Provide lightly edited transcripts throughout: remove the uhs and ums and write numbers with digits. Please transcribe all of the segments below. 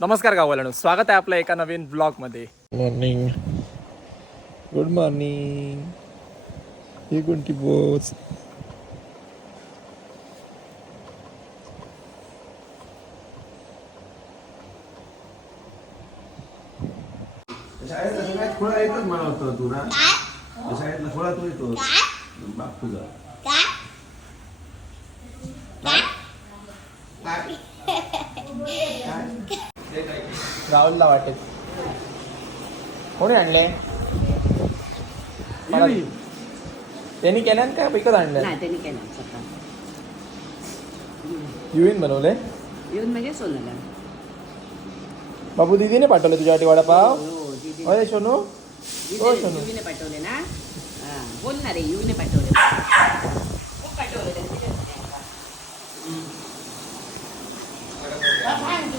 नमस्कार गाववाल्यांनो, स्वागत आहे आपल्या एका नवीन ब्लॉगमध्ये. Morning, good morning. ही कोणती पोच? शाळेतला सगळ्यात खोळा एकच मला होतं तुला. शाळेतला खोळा तू येतो बाप तुझा. राहुलला वाटेल कोणी आणले? त्यांनी केल्यान काय विकत आणलं? नाही त्यांनी केलं स्वतः. युवीन बनवले. येऊन म्हणजे सोनला. बाबू दीदीने पाठवले तुझ्यासाठी वडापाव. हो, दीदी. होय सोनू. हो सोनू. युवीने पाठवले ना. हा, बोल ना रे, युवीने पाठवले. खूप पाठवले त्यांनी.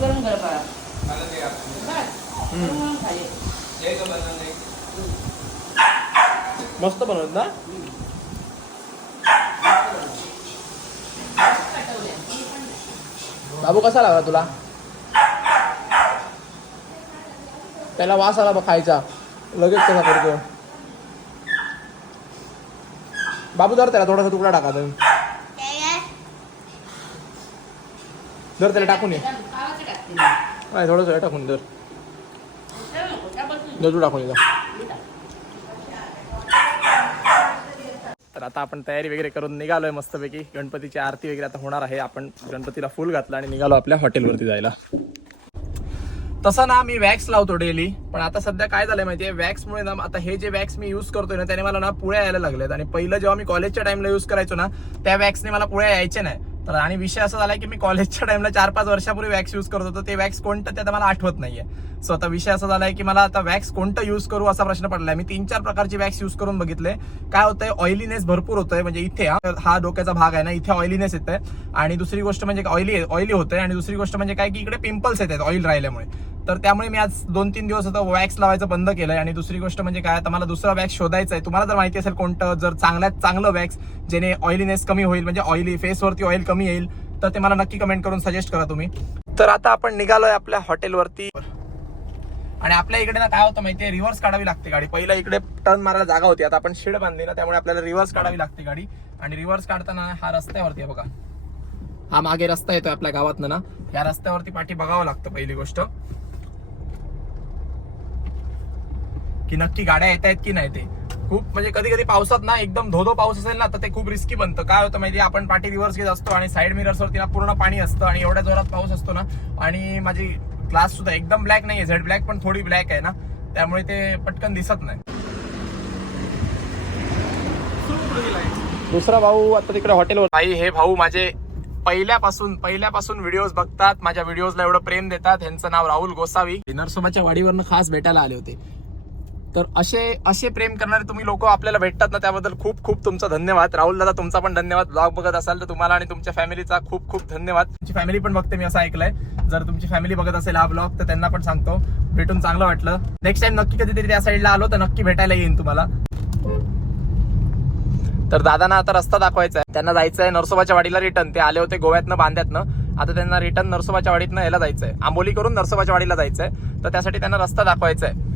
गरम गरम बाळा. खाली. मस्त बनवत ना. बाबू कसा लागला तुला? त्याला वास आला बघ खायचा, लगेच कसा करतो. बाबू जर त्याला थोडासा तुकडा टाका तुम्ही. जर त्याला टाकून ये. थोडंसं टाकून दर तू टाकून ये. तर आता आपण तयारी वगैरे करून निघालोय मस्तपैकी. गणपतीची आरती वगैरे आता होणार आहे. आपण गणपतीला फुल घातलं आणि निघालो आपल्या हॉटेलवरती जायला. तसं ना मी वॅक्स लावतो डेली, पण आता सध्या काय झालंय माहितीये, वॅक्समुळे ना आता हे जे वॅक्स मी यूज करतोय ना त्याने मला ना पुळ्या यायला लागल्यात. आणि पहिलं जेव्हा मी कॉलेजच्या टाइमला यूज करायचो ना त्या वॅक्सने मला पुळ्या यायचे नाही. तर आणि विषय असा झालाय की मी कॉलेजच्या टाइमला 4-5 वर्षापूर्वी वॅक्स यूज करत होतो. ते वॅक्स कोणतं ते आता मला आठवत नाहीये. सो आता विषय असा झालाय की मला आता वॅक्स कोणतं यूज करू असा प्रश्न पडलाय. मी 3-4 प्रकारचे वॅक्स यूज करून बघितले. काय होतंय, ऑइलीनेस भरपूर होतोय. म्हणजे इथे हा डोक्याचा भाग आहे ना, इथे ऑइलीनेस येतंय. आणि दुसरी गोष्ट म्हणजे ऑइली होतंय. आणि दुसरी गोष्ट म्हणजे काय की इकडे पिंपल्स येतात ऑइल राहिल्यामुळे. तर त्यामुळे मी आज 2-3 दिवस आता वॅक्स लावायचं बंद केलंय. आणि दुसरी गोष्ट म्हणजे काय, आता मला दुसरा वॅक्स शोधायचा आहे. तुम्हाला जर माहिती असेल कोणतं जर चांगल्यात चांगलं वॅक्स जेणे ऑइलीनेस कमी होईल, म्हणजे ऑइली फेसवरती ऑइल कमी येईल, तर ते मला नक्की कमेंट करून सजेस्ट करा तुम्ही. तर आता आपण निघालोय आपल्या हॉटेलवरती. आणि आपल्या इकडे ना काय होतं माहितीये, रिव्हर्स काढावी लागते गाडी. पहिला इकडे टर्न मारायला जागा होती, आता आपण शेड बांधली ना त्यामुळे आपल्याला रिव्हर्स काढावी लागते गाडी. आणि रिव्हर्स काढताना हा रस्त्यावरती आहे बघा, हा मागे रस्ता येतोय आपल्या गावातनं ना, या रस्त्यावरती पाठी बघावं लागतं पहिली गोष्ट, की नक्की गाड्या येत आहेत की नाही. ते खूप म्हणजे कधी कधी पावसात ना एकदम धोधो पाऊस असेल ना तर ते खूप रिस्की बनतं. काय होतं माहिती, आपण पाठी रिव्हर्स घेत असतो आणि साईड मिरर्सवरती ना पूर्ण पाणी असतं आणि एवढ्या जोरात पाऊस असतो ना. आणि माझी ग्लास सुद्धा एकदम ब्लॅक नाहीये, झेड ब्लॅक पण थोडी ब्लॅक आहे ना, त्यामुळे ते पटकन दिसत नाही. दुसरा भाऊ आता तिकडे हॉटेलवर. भाई हे भाऊ माझे पहिल्यापासून व्हिडिओज बघतात, माझ्या व्हिडिओजला एवढं प्रेम देतात. यांचं नाव राहुल गोसावी. नरसोबाच्या वाडीवरनं खास भेटायला आले होते. तर असे प्रेम करणारे तुम्ही लोक आपल्याला भेटतात ना, त्याबद्दल खूप खूप तुमचा धन्यवाद. राहुल दादा तुमचा पण धन्यवाद. ब्लॉग बघत असाल तर तुम्हाला आणि तुमच्या फॅमिलीचा खूप खूप धन्यवाद. तुमची फॅमिली पण बघते मी असं ऐकलंय. जर तुमची फॅमिली बघत असेल हा ब्लॉग तर त्यांना पण सांगतो, भेटून चांगलं वाटलं. नेक्स्ट टाइम नक्की कधीतरी त्या साईडला आलो तर नक्की भेटायला येईन तुम्हाला. तर दादांना आता रस्ता दाखवायचा आहे. त्यांना जायचं आहे नरसोबाच्या वाडीला रिटर्न. ते आले होते गोव्यातनं बांद्यातनं, आता त्यांना रिटर्न नरसोबाच्या वाडीतनं यायला जायचंय, आंबोली करून नरसोबाच्या वाडीला जायचंय. तर त्यासाठी त्यांना रस्ता दाखवायचा आहे.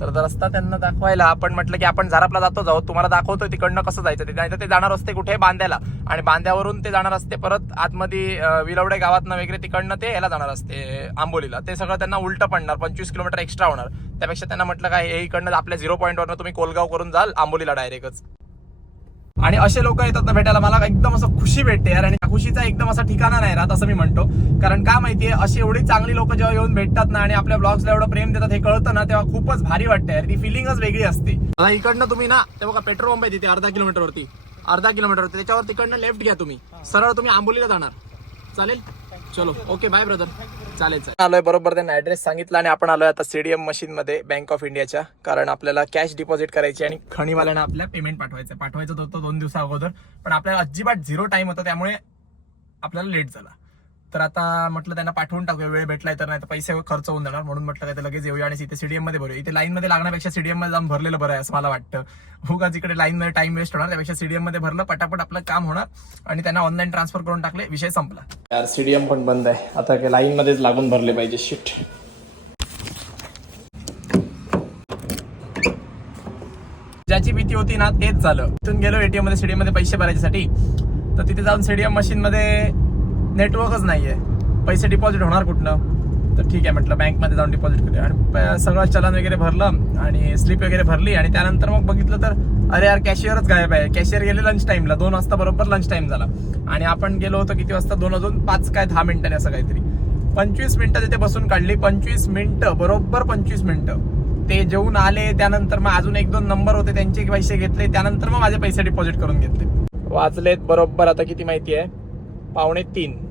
तर रस्ता त्यांना दाखवायला आपण म्हटलं की आपण झारापला जातो, तुम्हाला दाखवतोय तिकडनं कसं जायचं. नाही ते जाणार रस्ते कुठे, बांद्याला, आणि बांद्यावरून ते जाणार रस्ते परत आतमध्ये विलवडे गावातनं वगैरे तिकडनं ते याला जाणार असते आंबोलीला. ते सगळं त्यांना उलटं पडणार, 25 किलोमीटर एक्स्ट्रा होणार. त्यापेक्षा त्यांना म्हटलं काय हे इकडनं आपल्या 0 पॉईंटवरनं तुम्ही कोलगाव करून जाल आंबोलीला डायरेक्टच. आणि असे लोक येतात ना भेटायला, मला एकदम असं खुशी भेटते यार. आणि खुशीचा एकदम असा ठिकाणा नाही राहत असं मी म्हणतो. कारण का माहितीये, अशी एवढी चांगली लोक जेव्हा येऊन भेटतात ना आणि आपल्या ब्लॉग्सला एवढं प्रेम देतात हे कळतं ना, तेव्हा खूपच भारी वाटतं यार. ती फिलिंगच वेगळी असते. आता इकडनं तुम्ही ना ते बघा पेट्रोल पंप आहे तिथे अर्धा किलोमीटरवरती, त्याच्यावर तिकडनं लेफ्ट घ्या तुम्ही, सरळ तुम्ही आंबोलीला जाणार. चालेल, चलो ओके बाय ब्रदर. चालेल. आलोय बरोबर त्यांना ऍड्रेस सांगितला आणि आपण आलोय आता सीडीएम मशीन मध्ये बँक ऑफ इंडियाच्या. कारण आपल्याला कॅश डिपॉझिट करायची आणि खणीवाल्यांना आपल्या पेमेंट पाठवायचं होतं 2 दिवसा अगोदर, पण आपल्याला अजिबात 0 टाइम होता त्यामुळे आपल्याला लेट झाला. तर आता म्हटलं त्यांना पाठवून टाकूया, वेळ भेटलाय तर, नाही तर पैसे खर्च होऊन जाणार. म्हणून म्हटलं काय लगेच येऊया आणि इथे सीडीएम मध्ये भरूया. इथे लाईन मध्ये लागण्यापेक्षा सीडीएम मध्ये जाऊन भरलेलं बरं आहे असं मला वाटतं. उगाच इकडे लाईन मध्ये टाइम वेस्ट होणार, त्यापेक्षा सीडीएम मध्ये भरलं पटापट आपलं काम होणार. आणि त्यांना ऑनलाईन ट्रान्सफर करून टाकले, विषय संपला. यार सीडीएम पण बंद आहे आता, लाईन मध्येच लागून भरले पाहिजे. शिट. ज्याची भीती होती ना तेच झालं. तिथून गेलो एटीएम मध्ये, सीडीएम मध्ये पैसे भरायसाठी. तर तिथे जाऊन सीडीएम मशीन मध्ये नेटवर्कच नाहीये, पैसे डिपॉझिट होणार कुठनं. तर ठीक आहे म्हटलं बँकमध्ये जाऊन डिपॉझिट करूया. आणि सगळं चलन वगैरे भरलं आणि स्लिप वगैरे भरली. आणि त्यानंतर मग बघितलं तर अरे यार कॅशियरच गायब आहे. कॅशियर गेले लंच टाइमला, 2 वाजता बरोबर लंच टाइम झाला. आणि आपण गेलो होतो किती वाजता, 2 वाजून 5 काय 10 मिनिटांनी असं काहीतरी. 25 मिनिटं तिथे बसून काढली. 25 मिनिटं बरोबर 25 मिनिटं ते जेवून आले. त्यानंतर मग अजून 1-2 नंबर होते, त्यांचे पैसे घेतले. त्यानंतर मग माझे पैसे डिपॉझिट करून घेतले. वाजलेत बरोबर आता किती माहिती आहे, 2:45.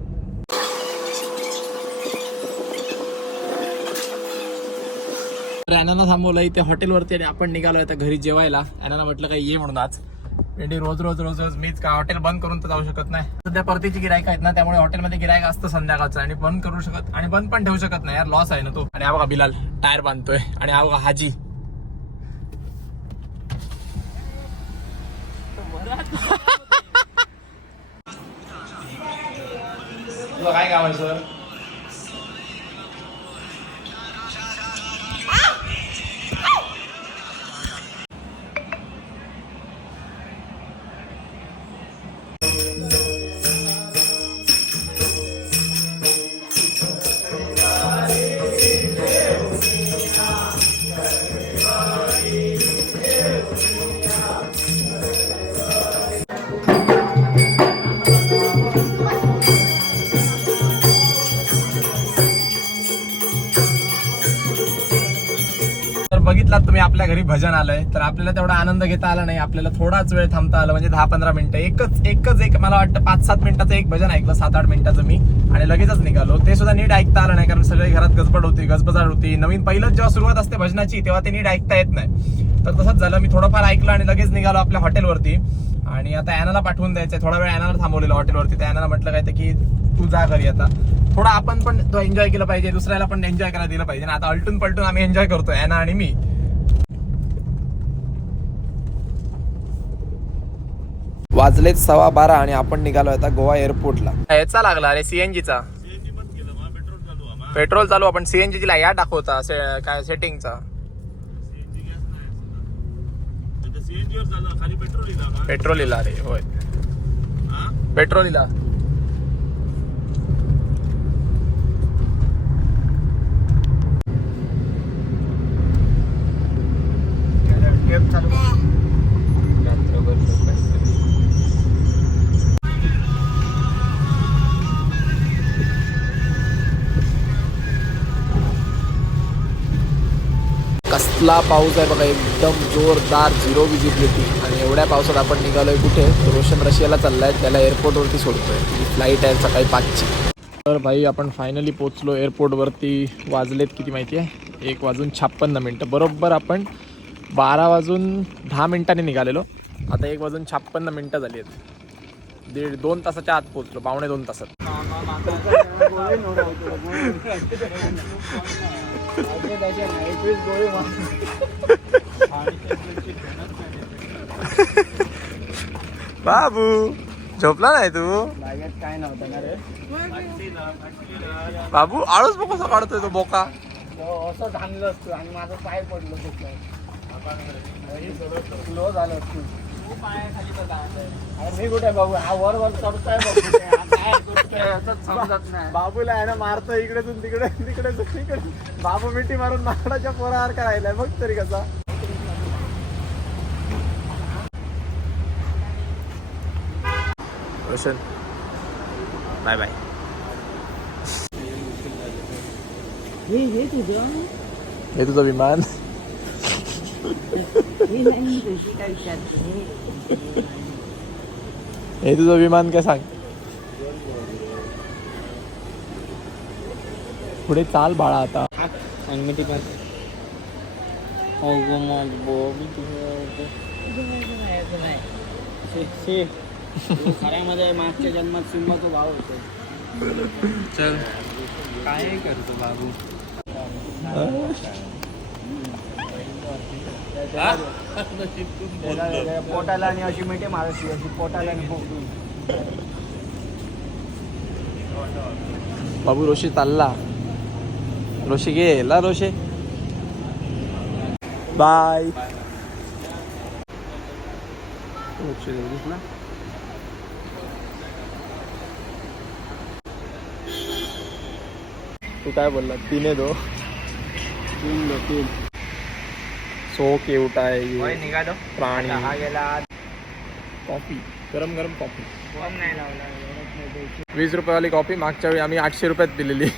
ॲनाना थांबवलं इथे हॉटेलवरती आणि आपण निघालो आता घरी जेवायला. ॲनाना म्हटलं काही ये म्हणून आज. म्हणजे रोज मीच का हॉटेल बंद करून तर जाऊ शकत नाही. सध्या परतीची गिरायक आहेत ना, त्यामुळे हॉटेलमध्ये गिरायक असतं संध्याकाळचं आणि बंद करू शकत आणि बंद पण ठेवू शकत नाही यार, लॉस आहे ना तो. आणि हा बघा बिलाल टायर बांधतोय आणि हा बघा हाजी. तुला काय काम आहे सर? बघितलात तुम्ही आपल्या घरी भजन आलंय, तर आपल्याला तेवढा आनंद घेता आला नाही. आपल्याला थोडाच वेळ थांबता आलं, म्हणजे 10-15 मिनिटं. एकच मला वाटतं 5-7 मिनिटाचं एक भजन ऐकलं, 7-8 मिनिटाचं मी, आणि लगेचच निघालो. ते सुद्धा नीट ऐकता आलं नाही, कारण सगळे घरात गजबजाट होती. नवीन पहिलंच जेव्हा सुरुवात असते भजनाची तेव्हा ते नीट ऐकता येत नाही. तर तसंच झालं, मी थोडंफार ऐकलं आणि लगेच निघालो आपल्या हॉटेलवरती. आणि आता ॲनाला पाठवून द्यायचंय. थोडा वेळ ॲनाला थांबवलेलं हॉटेलवरती. त्या ॲनाला म्हटलं काय की तू जा घरी आता, थोडा आपण पण तो एन्जॉय केलं पाहिजे, दुसऱ्याला पण एन्जॉय करायला दिलं पाहिजे. आता अल्टून पलटून आम्ही एन्जॉय करतोय, ॲना आणि मी. वाजलेत 12:15 आणि आपण निघालो आता गोवा एअरपोर्टला. याचा लागला अरे सीएनजीचा. पेट्रोल चालू, आपण सीएनजी ला या दाखवता काय सेटिंगचा. पेट्रोल इला रे, होय पेट्रोल इला. कसला पाऊस आहे बघा, एकदम जोरदार, 0 विजिबिलिटी. आणि एवढ्या पावसात आपण निघालोय कुठे, रोशन रशियाला चाललाय, त्याला एअरपोर्टवरती सोडतोय. फ्लाईट आहे सकाळी 5ची. तर भाई आपण फायनली पोहोचलो एअरपोर्टवरती. वाजलेत किती माहिती आहे, 1:56 बरोबर. आपण 12:10 निघालेलो, आता 1:56 झाली आहेत. 2 तासाच्या आत पोहोचलो, 1.25 तासात. बाबू झोपला नाही तू? काय नव्हतं ना रे बाबू, आळूच बघ कसा काढतोय तो बोका. असं थांबलं असतो आणि माझं पाय पडलं स्लो झालं असतो. मी कुठे बाबू, हा वर चढतोय समजत नाही. बाबूला आहे ना मारतोय इकडेतून तिकडे. बाबू मिठी मारून माकडाच्या पोरावर करायलाय बघ तरी कसा. Roshan bye bye. हे तुझं विमान. हे तुझं विमान काय सांग. पुढे चाल बाळा आता. खऱ्यामध्ये मागच्या जन्मात सिंहाचा भाव होतो. चल काय करतो बाबू. पोटाला आणि अशी मिठी मारायची, अशी पोटाला आणि पोटून. बाबू रोशी चालला. रोशी गेला. रोशी बाय. ना तू काय बोलला 3 दो 3 सो क्यूट आहे ये निघालो प्राणी. हा गेला कॉफी गरम गरम कॉफी फॉर्म नाही लावला 20 रुपयावाली कॉफी मागच्या वेळी आम्ही 800 रुपयात दिलेली.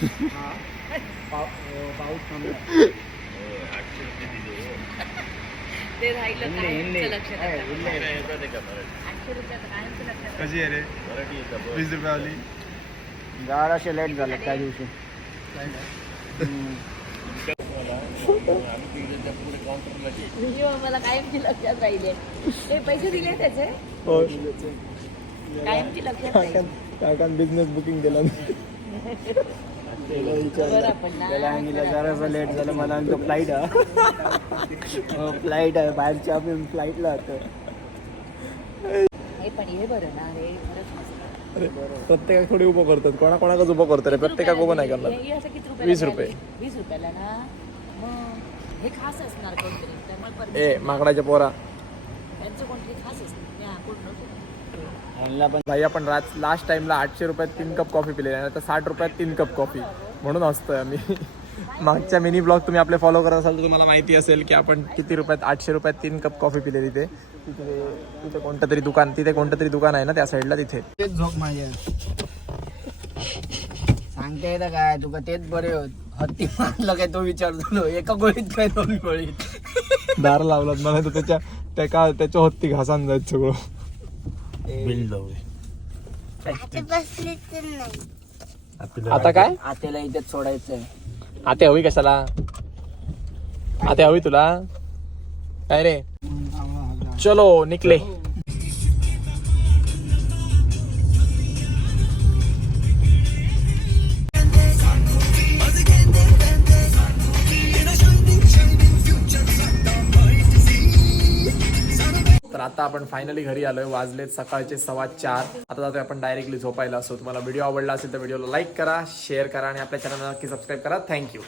पाऊस थांबला ते राहिलं कायमचं लक्षात आहे. 800 रुपयात कायमचं लक्षात आहे. कशी आहे रे 20 रुपयावाली. जराशे लेट झालं त्या दिवशी म्हणजे मला कायमची लक्षात राहिले. ते पैसे दिले त्याचे हो कायमची लक्षात राहिले. काकान बिझनेस बुकिंग केला. बरं आपण ना. त्याला सांगितलं जरासं लेट झालं मला आणि तो फ्लाईट फ्लाईट आहे बाहेरच्या आपण फ्लाईटला होतो. हे पण हे बरं ना रे खरंच मस्त. अरे प्रत्येकाक थोडी उभं करतात कोणाकोणाकच उभं करतात रे प्रत्येकाक उभं नाही करणार. हे असं किती 20 रुपये. 20 रुपयाला ना मग हे खास असणार कोणतरी त्यामुळे ए माकडाच्या पोरा त्यांचं कोणतरी खास असणार या कोण नव्हतं. यांना पण भाई आपण लास्ट टाइमला 800 रुपयात 3 कप कॉफी पिलेली आणि आता 60 रुपयात 3 कप कॉफी म्हणून असतोय आम्ही. मागच्या मिनी ब्लॉग तुम्ही आपले फॉलो करत असाल तर तुम्हाला माहिती असेल की आपण किती रुपयात 800 रुपयात 3 कप कॉफी पिलेली. तिथे कोणतं तरी दुकान आहे ना त्या साईडला तिथे. तेच झोप माझ्या सांगता येतं काय तुका तेच बरे होत. हत्ती मारलं काय तो विचारतो एका गोळीत काय 2 गोळीत दार लावलात मला तर त्याच्या हत्ती घासान जायचं सगळं. आता काय आतेला इथेच सोडायचंय. आते हवी कशाला आते हवी तुला काय रे. चलो निकले. तर आता आपण फायनली घरी आलोय. वाजलेत सकाळचे 4:15. आता जातोय आपण डायरेक्टली झोपायला. असो तुम्हाला व्हिडिओ आवडला असेल तर व्हिडिओला लाईक करा शेअर करा आणि आपल्या चॅनलला नक्की सबस्क्राईब करा. थँक्यू.